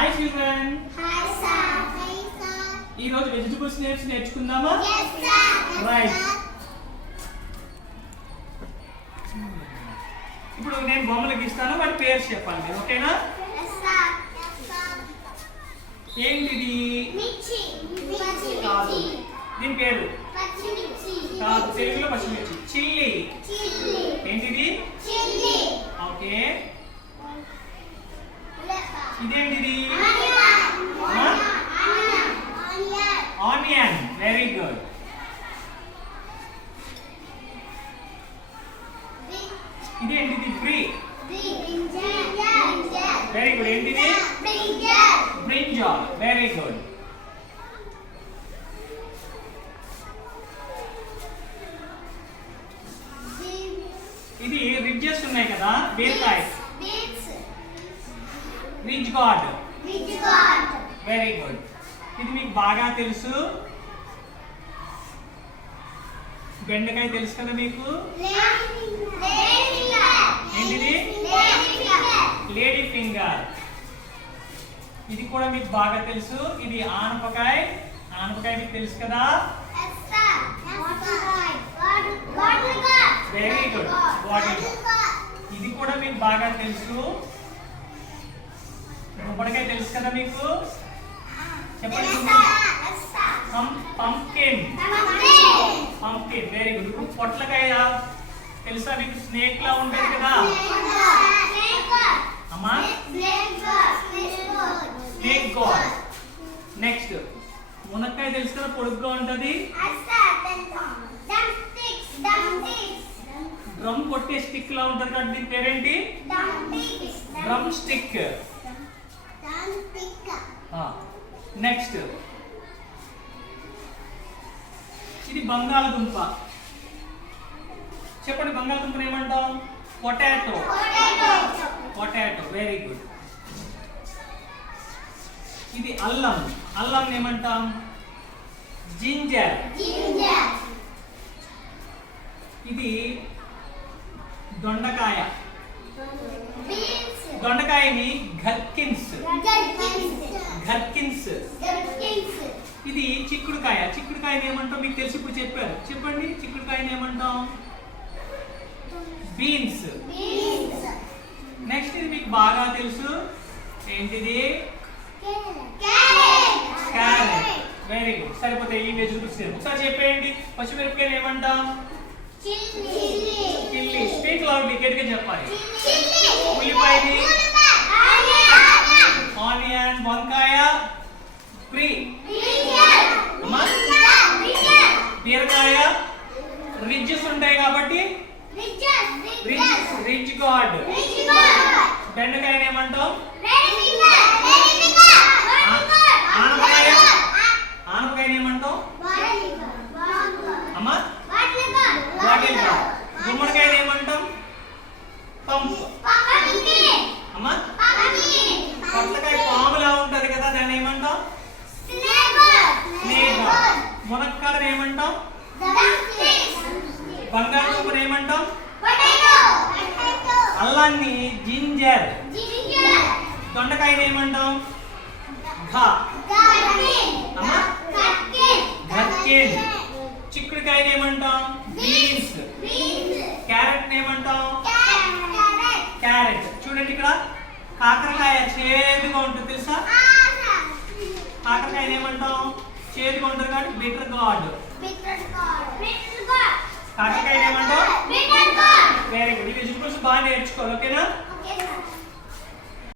Hi children. Hi sir. Hi sir. ఈ రోజు vegetables names నేర్చుకుందామా? Yes sir. Right. ఇప్పుడు నేను బొమ్మలు గీస్తాను వాటి పేరు చెప్పండి ఓకేనా? Yes sir. Yes sir. ఏంటిది? మిర్చి. కాదు. దీని పేరు? పచ్చిమిర్చి. కాదు, తెలుగులో పచ్చిమిర్చి. చిల్లీ. చిల్లీ. ఏంటిది? చిల్లీ. ఓకే. ఇదేంటిది? ఆనియన్. Very good. ఇదేంటిది? Very good. ఏంటిది? బ్రింజాల్. Very good. ఇది రిడ్జెస్ ఉన్నాయి కదా, బీరకాయ. Ridge gourd. Very good. ఇది మీకు బాగా తెలుసు. బెండకాయ తెలుసు కదా మీకు. ఏంటిది? Lady finger. ఇది కూడా మీకు బాగా తెలుసు. ఇది ఆనపకాయ. ఆనపకాయ మీకు తెలుసు కదా. Very good. ఇది కూడా మీకు బాగా తెలుసు. గుమ్మడికాయ తెలుసు కదా మీకు. చెప్పండి. పంప్కిన్. పంప్కిన్. Very good. ఇప్పుడు పొట్లకాయ తెలుసా మీకు? స్నేక్ లా ఉంటుంది కదా అమ్మా. Snake God. నెక్స్ట్ మునక్కాయ తెలుసు కదా, పొడుగ్గా ఉంటది. డ్రమ్ కొట్టే స్టిక్ లా ఉంటది కదా, దీని పేరేంటి? Drum stick. నెక్స్ట్ ఇది బంగాళదుంప. చెప్పండి, బంగాళదుంపని ఏమంటాం? పొటాటో. పొటాటో. Very good. ఇది అల్లం. అల్లం ఏమంటాం? జింజర్. ఇది దొండకాయ. దొండకాయని గర్కిన్స్. గర్కిన్స్. ఇది చిక్కుడుకాయ. చిక్కుడుకాయని ఏమంటాం మీకు తెలిసి ఇప్పుడు చెప్పారు. చెప్పండి, చిక్కుడుకాయని ఏమంటాం? బీన్స్. నెక్స్ట్ ఇది మీకు బాగా తెలుసు. ఏంటిది? క్యారెట్. Very good. సరిపోతే ఈ వెజిటబుల్స్ ఒకసారి చెప్పేయండి. పచ్చిమిరపకాయలు ఏమంటాం? చిల్లీ. స్పీక్ లౌడ్లీ, గట్టిగా చెప్పాలి. ఉల్లిపాయది? ఆనియన్. వంకాయ? ప్రీ. బీరకాయ? రిడ్జెస్ ఉంటాయి కాబట్టి రిజ్ గార్డ్. బెండకాయని ఏమంటాం? ఆనపకాయ? ఆనపకాయని ఏమంటాం అమ్మా? Bottle gourd. గుమ్మడికాయని ఏమంటాం? పంప్. అమ్మా? పొట్లకాయ పాములా ఉంటది కదా, దాన్ని ఏమంటాం? Snake gourd. మునక్కాడని ఏమంటాం? బంగాళదుంపని ఏమంటాం? అల్లాన్ని జింజర్. దొండకాయని ఏమంటాం? ఘా. అమ్మా? గర్కిన్. చిక్కుడుకాయని ఏమంటాం? బీన్స్. క్యారెట్ ఏమంటాం? క్యారెట్. చూడండి ఇక్కడ కాకరకాయ చేదుగా ఉంటుంది తెలుసా. కాకరకాయని ఏమంటాం? చేదుగా ఉంటుంది కాబట్టి బిటర్ గార్డ్. కాకరకాయని ఏమంటాం? Very good. ఈ వెజిటబుల్స్ బాగా నేర్చుకోవాలి ఓకేనా?